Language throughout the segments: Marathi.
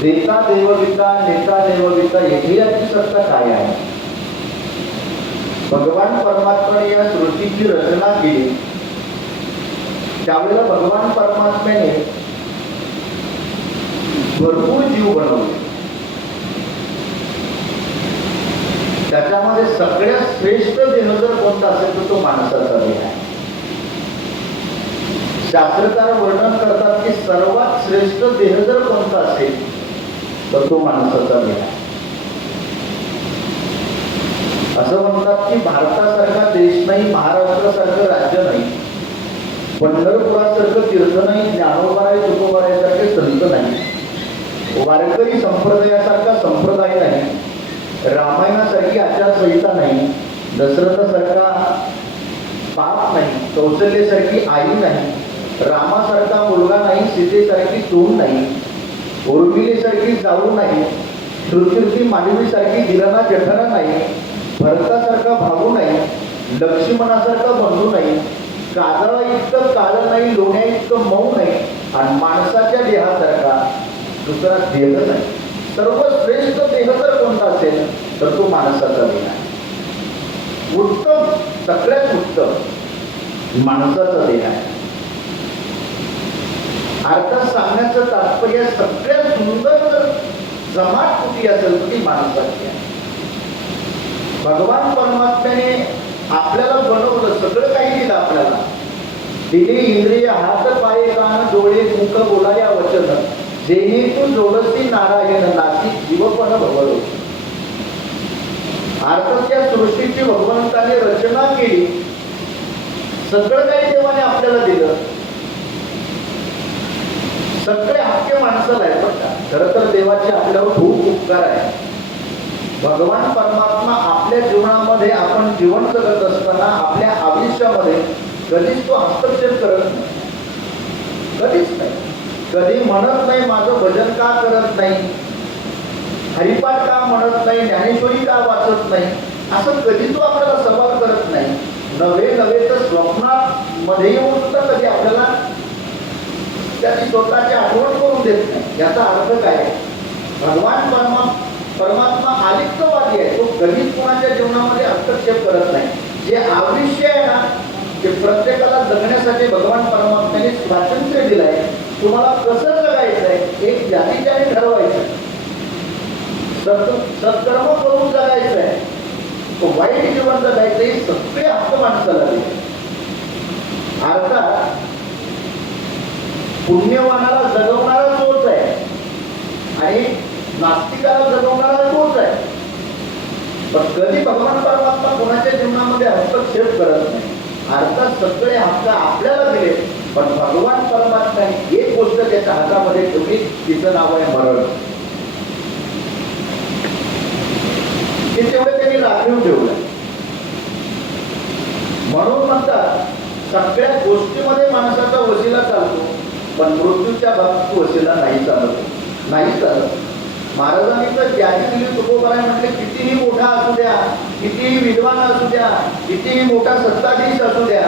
देता देवविता नेता देवविता येथे याची सत्ता काय आहे? भगवान परमात्म्याने या सृष्टीची रचना केली त्यावेळेला भगवान परमात्म्याने भरपूर जीव बनवले. त्याच्यामध्ये सगळ्यात श्रेष्ठ देह जर कोणता असेल तर तो माणसाचा देह आहे. शास्त्रकार वर्णन करतात की सर्वात श्रेष्ठ देह जर कोणता असेल तर तो माणसाचा देह आहे. असं म्हणतात की भारतासारखा देश नाही, महाराष्ट्रासारखं राज्य नाही, पंढरपुरासारखं तीर्थ नाही, ज्ञानोबाराय तुकोबारायसारखे संत नाही, वारकरी संप्रदायासारखा संप्रदाय नाही, रामायणासारखी आचारसंहिता नाही, दशरथासारखा बाप नाही, कौशल्यसारखी आई नाही, रामासारखा मुलगा नाही, सीतेसारखी सून नाही, उर्मिलेसारखी जाऊ नाही, श्रुतीर्थी मानवीसारखी गिरणा जठरा नाही, भरतासारखा भाऊ नाही, लक्ष्मणासारखा बंधू नाही, काजळा इतकं काळ नाही, लोण्या इतकं मऊ नाही, आणि माणसाच्या देहासारखा दुसरा देह नाही. सर्वश्रेष्ठ देह जर कोणता असेल तर तो माणसाचा देह आहे. उत्तम, सगळ्यात उत्तम माणसाचा देह आहे. अर्थात सांगण्याचं तात्पर्य सगळ्यात सुंदर जमात कुठली असेल तर ती माणसाची आहे. भगवान परमात्म्याने आपल्याला बनवलं, सगळं काही दिलं आपल्याला. दिली इंद्रिय, हात पाय कान डोळे मुख बोलाया वचन, जेणेतून जोडसी नारायण नासी जीवपण भवलो. अर्थात त्या सृष्टीची भगवंताने रचना केली, सगळं काही देवाने आपल्याला दिलं, सगळे हक्के माणसाला आहे. बघा, खरं तर देवाचे आपल्यावर खूप उपकार आहे. भगवान परमात्मा आपल्या जीवनामध्ये आपण जीवन जगत असताना आपल्या आयुष्यामध्ये कधीच तो हस्तक्षेप करत नाही, कधीच नाही. कधी म्हणत नाही माझं भजन का करत नाही, हरिपाठ का म्हणत नाही, ज्ञानेश्वरी का वाचत नाही, असं कधी तो आपल्याला सवाल करत नाही. नवे नवे तर स्वप्नात मध्ये येऊन सुद्धा कधी आपल्याला त्याची स्वतःची आठवण करून देत नाही. याचा अर्थ काय? भगवान परमात्मा आलिप्तवादी आहे. तो कधीच कोणाच्या जीवनामध्ये हस्तक्षेप करत नाही. जे आयुष्य आहे ना, ते प्रत्येकाला जगण्यासाठी भगवान परमात्म्याने स्वातंत्र्य दिलं आहे. तुम्हाला कसं जगायचं आहे एक ज्याने ठरवायचं, सत्कर्म करून जगायचं आहे, तो वाईट जीवन जगायचं, हे सगळे हक्क माणसाला दिले. अर्थात पुण्यवानाला जगवणारा तोच आहे आणि नास्तिकाला जगवणारा तोच आहे. पण कधी भगवान परमात्मा कोणाच्या जीवनामध्ये हस्तक्षेप करत नाही. अर्थात सगळे हक्क आपल्याला दिले, पण भगवान परमात्म्याने एक गोष्ट त्याच्या हातामध्ये ठेवली, तिचं नाव आहे मरण. ते तेवढे त्यांनी राखीव ठेवलं. म्हणून म्हणतात सगळ्या गोष्टीमध्ये माणसाचा वशिला चालतो, पण मृत्यूच्या बाबतीत वशिला नाही चालत. महाराजांनी तर ज्याची दिली तुकोबाराय म्हटले, कितीही मोठा असू द्या, कितीही विद्वान असू द्या, कितीही मोठा सत्ताधीश असू द्या,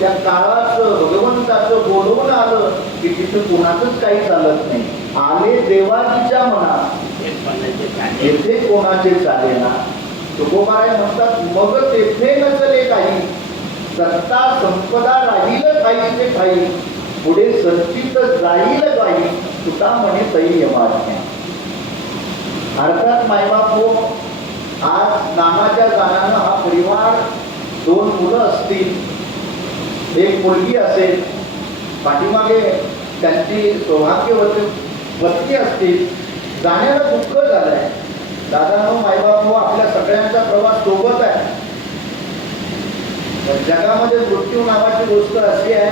त्या काळात भगवंताचं बोलवून आलं की तिथं कोणाचंच काही चालत नाही. आले देवाजीच्या मनात येथे कोणाचे चालेना. तुकोबाराय म्हणतात, मग तेथे नसले काही, सत्ता संपदा राहील ठाईचे ठाई, पुढे सच्चित जाईल गाई, तुता म्हणे तई यमाज्ञा. अर्थात मायबाप हो, आज नानाच्या गाण्यानं हा परिवार, 2 मुलं असतील, एक मुलगी असेल, पाठीमागे त्यांची सौभाग्यवती पत्नी असतील, जाण्याला दुःख झालंय. दादांनो, मायबाप हो, आपल्या सगळ्यांचा प्रवास सोबत आहे. जगामध्ये मृत्यू नावाची गोष्ट अशी आहे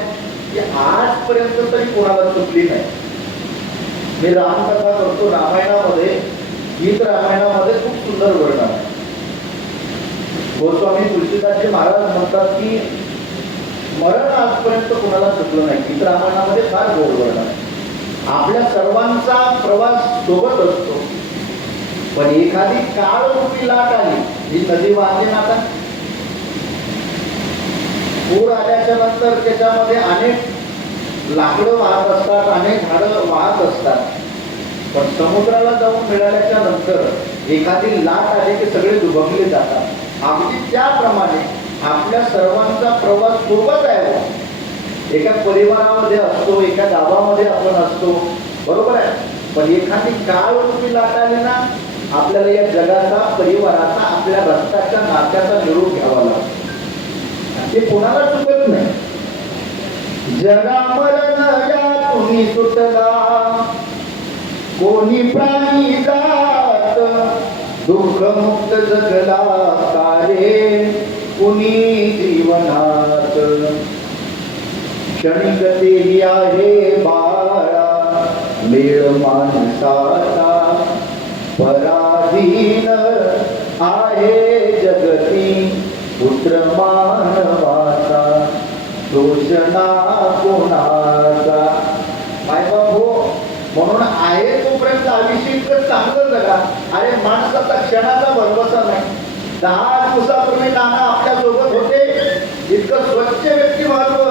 की आजपर्यंत तरी कोणाला चुकली नाही. मी रामकथा करतो, रामायणामध्ये, गीत रामायणामध्ये खूप सुंदर वर्णन आहे. गोस्वामी तुलसीदासजी महाराज म्हणतात की मरण आजपर्यंत कोणाला चुकलं नाही. गीत रामायणामध्ये फार गोड वर्णन आहे. आपल्या सर्वांचा प्रवास सोबत असतो, पण एखादी काळरूपी लाट आली, ही नदी वाहते ना, पूर आल्याच्या नंतर त्याच्यामध्ये अनेक लाकडं वाहत असतात, अनेक झाडं वाहत असतात. पण समुद्राला जाऊन मिळाल्याच्या नंतर एखादी लाट आली की सगळे दुभंगले जातात. अगदी त्याप्रमाणे आपल्या सर्वांचा प्रवास सोबत आहे. एका परिवारामध्ये असतो, एका गावामध्ये आपण असतो, बरोबर आहे. पण एखादी काळ रूपी लाट आली ना, आपल्याला या जगाचा, परिवाराचा, आपल्या रक्ताच्या नात्याचा निरोप घ्यावा लागतो. ते कोणाला चुकत नाही. जगा मरण या तुम्ही सुटला, कोणी प्राणी जात दुःख मुक्त जगला कारे कुणी जीवनात. क्षणिकतेही आहे बाळा मेळ माणसाचा, पराधीन आहे जगती पुत्र मानवाचा, दोषणा कोणाचा. मायबाप हो, म्हणून आहे तोपर्यंत आयुष्य इतकं चांगलं जगा. अरे माणसाचा क्षणाचा भरवसा नाही. 10 दिवसापूर्वी नाना आपल्या सोबत होते, इतकं स्वच्छ व्यक्तिमत्व,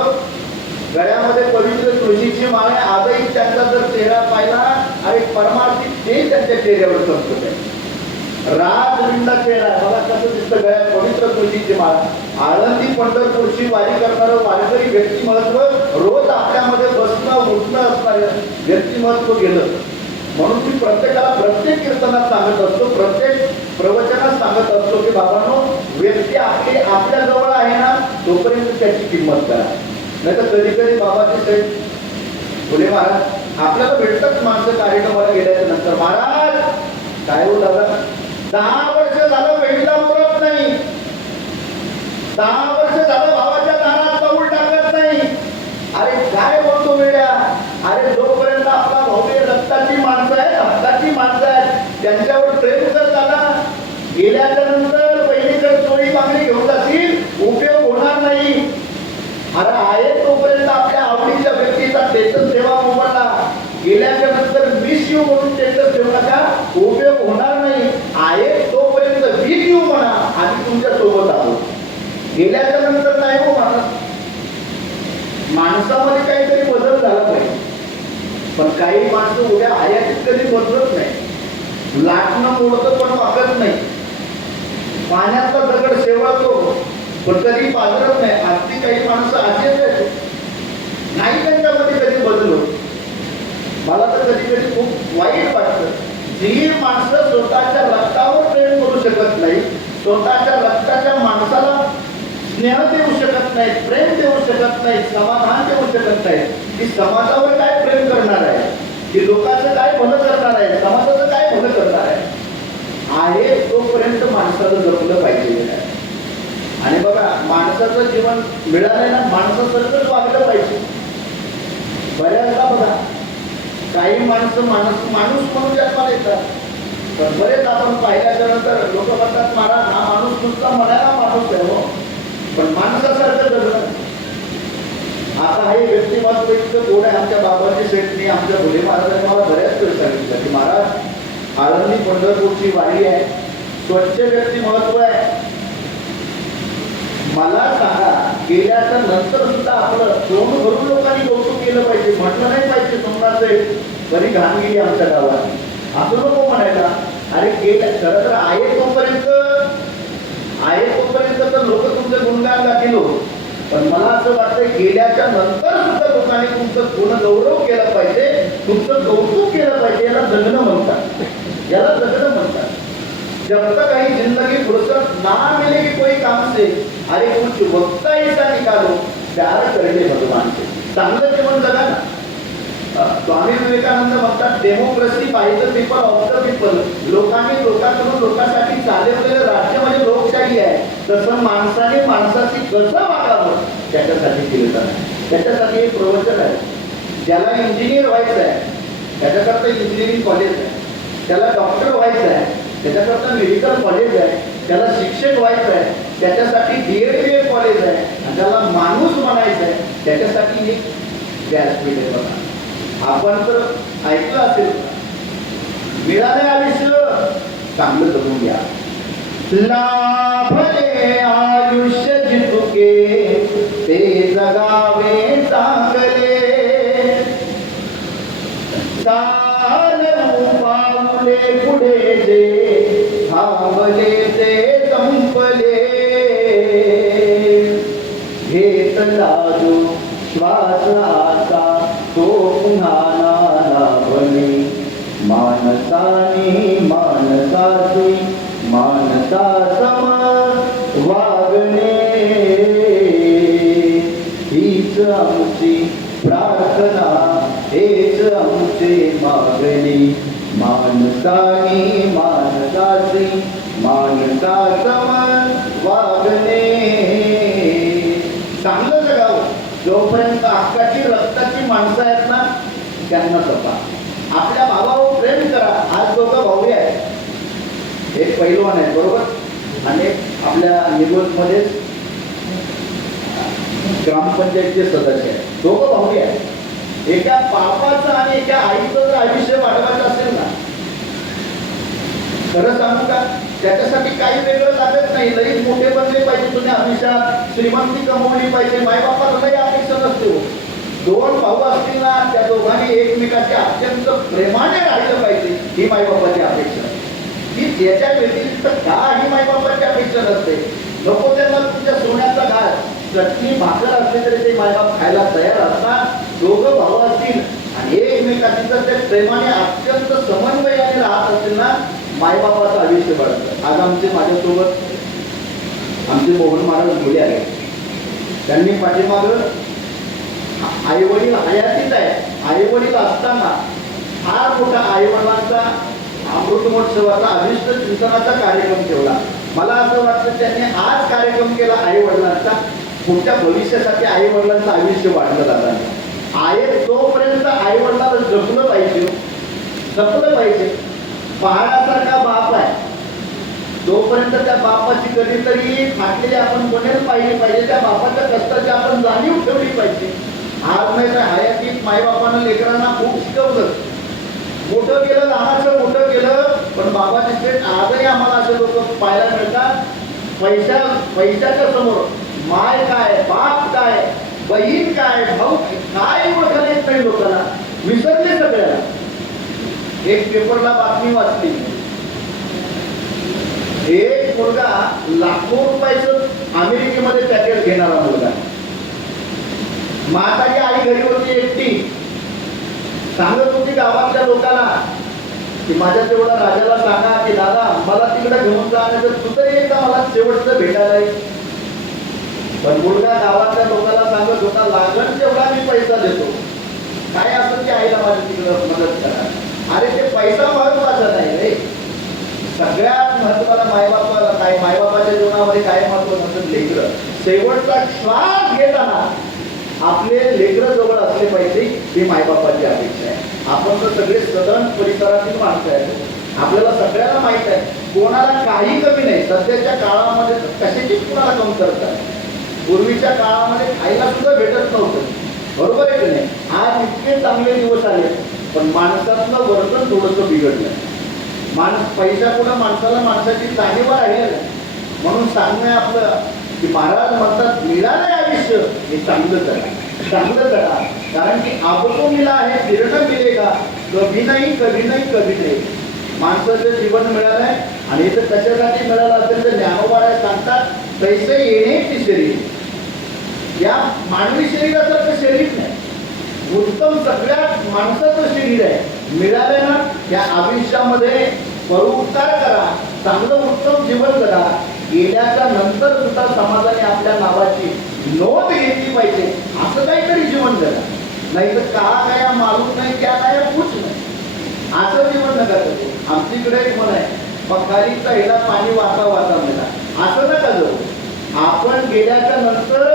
गळ्यामध्ये पवित्र तुळशीची माळ, आजही त्यांचा जर चेहरा पाहिला, अरे परमार्थी ते त्यांच्या चेहऱ्यावर संस्कृत आहे. राजविंदा चेहरा मला कसं दिसतं, गळ्यात पवित्र तुळशीची माळ. आळंदी पंढरपूरची वारी करणारं वारकरी व्यक्तिमत्व, रोज आपल्यामध्ये बसणं उठणं असणारं व्यक्तिमत्व गेलं. म्हणून मी प्रत्येकाला प्रत्येक कीर्तनात सांगत असतो, प्रत्येक प्रवचनात सांगत असतो की बाबांनो, व्यक्ती आपली आपल्या जवळ आहे ना, तोपर्यंत त्याची किंमत करा. नाही तर कधी कधी बाबाजी साहेब फुले महाराज आपल्याला भेटतच माणसं कार्यक्रमाला गेल्याच्या नंतर, महाराज काय हो दादा, 10 वर्ष झालं वेळीला बोलत नाही, 10 वर्ष झालं भावाच्या दारात पाऊल टाकत नाही. अरे काय बोलतो वेड्या, अरे जोपर्यंत आपला भाऊ रक्ताची माणसं आहेत, हक्काची माणसं आहेत, त्यांच्यावर प्रेम करत आला, गेल्याच्या नंतर बहिणीकडे चोळी बांगडी घेऊन जातील, उपयोग होणार नाही. अरे आहे तोपर्यंत आपल्या आवडीच्या व्यक्तीचा स्टेटस ठेवा मोबाईलला, गेल्याच्या नंतर मिस यू म्हणून स्टेटस ठेवू नका, उपयोग होणार नाही. आहे तोपर्यंत विथ यू म्हणा, आम्ही तुमच्या सोबत आहोत. गेल्याच्या नंतर नाही हो म्हणा. माणसामध्ये काहीतरी बदल झाला पाहिजे, पण काही माणसं उद्या आयातीत कधी बदलत नाही. लाटणं मोडतं पण वागत नाही. पाण्यातला दगड शेवळतो पण कधी पाजरत नाही. अगदी काही माणसं असेच नाही, त्यांच्यामध्ये कधी बदल. मला तर कधी कधी खूप वाईट वाटतं, जी माणसं स्वतःच्या रक्तावर प्रेम करू शकत नाही, स्वतःच्या रक्ताच्या माणसाला स्नेह देऊ शकत नाही, प्रेम देऊ शकत नाही, समाधान देऊ शकत नाही, की समाजावर काय प्रेम करणार आहे, की लोकांचं काय भलं करणार आहे, समाजाचं काय भलं करणार आहे. आहे तोपर्यंत माणसाला जपलं पाहिजे. आणि बघा, माणसाचं जीवन मिळालंय ना, माणसासारखंच वागलं पाहिजे. बऱ्याचदा बघा, काही माणसं माणूस म्हणून जन्माला येतात, पण बरेच आपण पाहिल्याच्या नंतर लोक म्हणतात, महाराज हा माणूस नुसता म्हणायला माणूस आहे हो, पण माणसासारखं जगलं. आता हे व्यक्तिमत्व इतकं गोड आहे. आमच्या बाबाजी शेठनी, आमच्या फुले महाराजांनी मला बऱ्याच वेळ सांगितलं की महाराज, आळंदी पंढरपूरची वारी आहे, स्वच्छ व्यक्तिमत्व आहे. मला सांगा, गेल्याच्या नंतर सुद्धा आपलं दोन भरून लोकांनी कौतुक केलं पाहिजे. म्हटलं नाही पाहिजे सोमनाथचे बरी घाण गेली आमच्या गावात, असं नको म्हणायला. अरे गेल्या, खरं तर आहे तोपर्यंत तर लोक तुमचं गुणगान गातील, पण मला असं वाटतं गेल्याच्या नंतर सुद्धा लोकांनी तुमचं गुणगौरव केला पाहिजे, तुमचं कौतुक केलं पाहिजे. याला जगणं म्हणतात, याला जगणं म्हणतात. जब तक कहीं जिंदगी फुर्सत ना मिले कि कोई काम से, अरे कुछ वक्त ऐसा निकालो प्यार करणे भगवान से. चांगलं जीवन जगा ना. स्वामी विवेकानंद म्हणतात, democracy by the people of the people. लोकांनी लोकांकडून लोकांसाठी चालवलेलं राज्य म्हणजे लोकशाही आहे. तसं माणसाने माणसाशी कसं वागावं त्याच्यासाठी केलं जातं. त्याच्यासाठी एक प्रवचन आहे. ज्याला इंजिनियर व्हायचं आहे त्याच्याकरता इंजिनिअरिंग कॉलेज आहे, त्याला डॉक्टर व्हायचं आहे त्याच्याकरता मेडिकल कॉलेज आहे, त्याला शिक्षक व्हायचं आहे त्याच्यासाठी DED कॉलेज आहे, आणि त्याला माणूस म्हणायचं आहे त्याच्यासाठी एक व्यासपीठ आहे. बघा, आपण तर ऐकलं असेल, मिळाले आयुष्य चांगलं जगून घ्या. लाभले आयुष्य जितुके ते जगावे चांगले, चालू पावले पुढे जे थांबले ते संपले घेतला जो श्वास आता तो पुन्हा लाभले मानसाने मानसाची मानसा सम वागणे हीच आमची प्रार्थना हेच आमचे मागणे मानसाने मानसाची मानसा सम वागणे चांगलं जगावं जोपर्यंत हक्काची रक्ताची माणसं आहेत ना त्यांना जपा आपल्या भावावर प्रेम करा आज दोघं भाऊ आहेत एक पैलवान आहे बरोबर आणि एक आपल्या निरोधमध्ये ग्रामपंचायतचे सदस्य आहेत दोघं भाऊ आहेत एका बापाचं आणि एका आईचं जर आयुष्य वाढवायचं असेल ना खरं सांगू का त्याच्यासाठी काही वेगळं लागत नाही लई मोठे बनले पाहिजे तुम्ही आयुष्यात श्रीमंती कमवली पाहिजे मायबापाला लई अपेक्षा नसते दोन भाऊ असतील ना त्या दोघांनी एकमेकाच्या अत्यंत प्रेमाने राहिलं पाहिजे ही मायबापाची अपेक्षा ही त्याच्या व्यतिरिक्त काही मायबापाची अपेक्षा नसते नको त्यांना तुमच्या सोन्याचा घास चटणी भाकर असली तरी ते मायबाप खायला तयार असतात दोघं भाऊ असतील आणि एकमेकाची जर ते प्रेमाने अत्यंत समन्वयाने राहत असतील ना मायबापाचं आयुष्य वाढतं आज आमचे माझ्यासोबत आमचे मोहन महाराज बोले आहेत त्यांनी पाठीमागं आई वडील हयातीच आहे आई वडील असताना फार मोठा आई वडिलांचा अमृत महोत्सवाचा अभिष्ट चिंतनाचा कार्यक्रम ठेवला मला असं वाटतं त्यांनी आज कार्यक्रम केला आई वडिलांचा पुढच्या भविष्यासाठी आई वडिलांचं आयुष्य वाढलं जातं आहे तोपर्यंत आई वडिलांना जपलं पाहिजे पहाडासारखा बाप आहे जोपर्यंत त्या बापाची कधीतरी फाटलेली आपण बनेल पाहिजे त्या बापाच्या कष्टाची आपण जाणीव ठेवली पाहिजे आज नाही तर हयातीत मायबापानं लेकरांना खूप शिकवलं मोठं केलं लहानाचं मोठं केलं पण बाबाची थेट आजही आम्हाला असे लोक पाहायला मिळतात पैशाच्या समोर माय काय बाप काय बहीण काय भाऊ काय ओळखता येत नाही लोकांना विसरले सगळ्याला एक पेपरला बातमी वाचली एक मुलगा लाखो रुपयाचं अमेरिकेमध्ये पॅकेट घेणारा मुलगा म्हातारी आई घरी होती एकटी सांगत होती गावातल्या लोकांना की माझ्या तेवढा राजाला सांगा की दादा मला तिकडे घेऊन जा आणि तू तरी एकदा मला शेवटचं भेटायला ये पण मुलगा गावातल्या लोकांना सांगत होता लागण तेवढा मी पैसा देतो काय असं की आईला माझ्या तिकडं मदत करा अरे ते पैसा महत्वाचा नाही रे सगळ्यात महत्वाला मायबापाला काय मायबापाच्या जीवनामध्ये काय महत्व म्हणतात लेकरं शेवटचा श्वास घेताना आपले लेकरं जवळ असले पाहिजे ही मायबापाची अपेक्षा आहे आपण तर सगळे सदन परिसरातील माणसं आहेत आपल्याला सगळ्यांना माहित आहे कोणाला काही कमी नाही सध्याच्या काळामध्ये कशाचीच कोणाला कमतरता पूर्वीच्या काळामध्ये खायला सुद्धा भेटत नव्हतं बरोबर आहे की नाही आज इतके चांगले दिवस आले पण माणसातलं वर्तन थोडंसं बिघडलं पैसा पुढे माणसाला माणसाची जाणीव राहिली म्हणून सांगणं आपलं की महाराज म्हणतात मिळालंय आयुष्य हे चांगलं करा कारण की आपको मिला आहे फिरणं मिळेगा कभी नाही माणसाचं जीवन मिळालंय आणि इथं कशासाठी मिळालं असेल तर ज्ञानोबा सांगतात पैसे येण्याची शरीर या मानवी शरीरासारखं शरीर नाही उत्तम सगळ्यात माणसाचं शरीर आहे मिळालं ना या आयुष्यामध्ये परोपकार करा चांगलं उत्तम जीवन करा गेल्याच्या नंतर सुद्धा समाजाने आपल्या नावाची नोंद घेतली पाहिजे असं काहीतरी जीवन जगा नाही तर काय मालूम नाही क्या काय कुछ नाही असं जीवन नका करू आमच्याकडे एक म्हण आहे पखारीचा हिला पाणी वाचा मिळा असं नका जाऊ आपण गेल्याच्या नंतर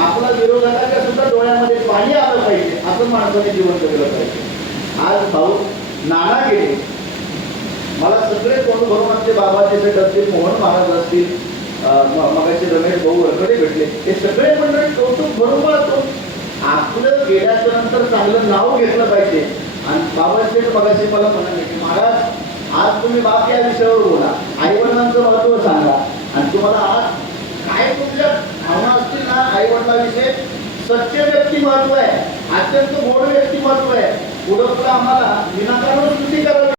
आपला विरोधकाच्या सुद्धा डोळ्यामध्ये पाणी आलं पाहिजे असं माणसाने जीवन जगलं पाहिजे आज भाऊ नाना गेले मला सगळे कोण भरून आमचे बाबाचे असतील मोहन महाराज असतील मगाचे रमेश भाऊ वरकडे भेटले हे सगळे मंडळी कौतुक भरून वाळतो आपलं गेल्याच्या नंतर चांगलं नाव घेतलं पाहिजे आणि बाबाचे मगाशी मला म्हणाले की महाराज आज तुम्ही बाप या विषयावर बोला आई वडिलांचं महत्व सांगा आणि तुम्हाला आज काय तुमच्या भावना असतील ना आई वडिलांविषयी सच्चे व्यक्तिमत्व आहे, अत्यंत गोड व्यक्तिमत्व आहे. पुढं पुढं आम्हाला विनाकारण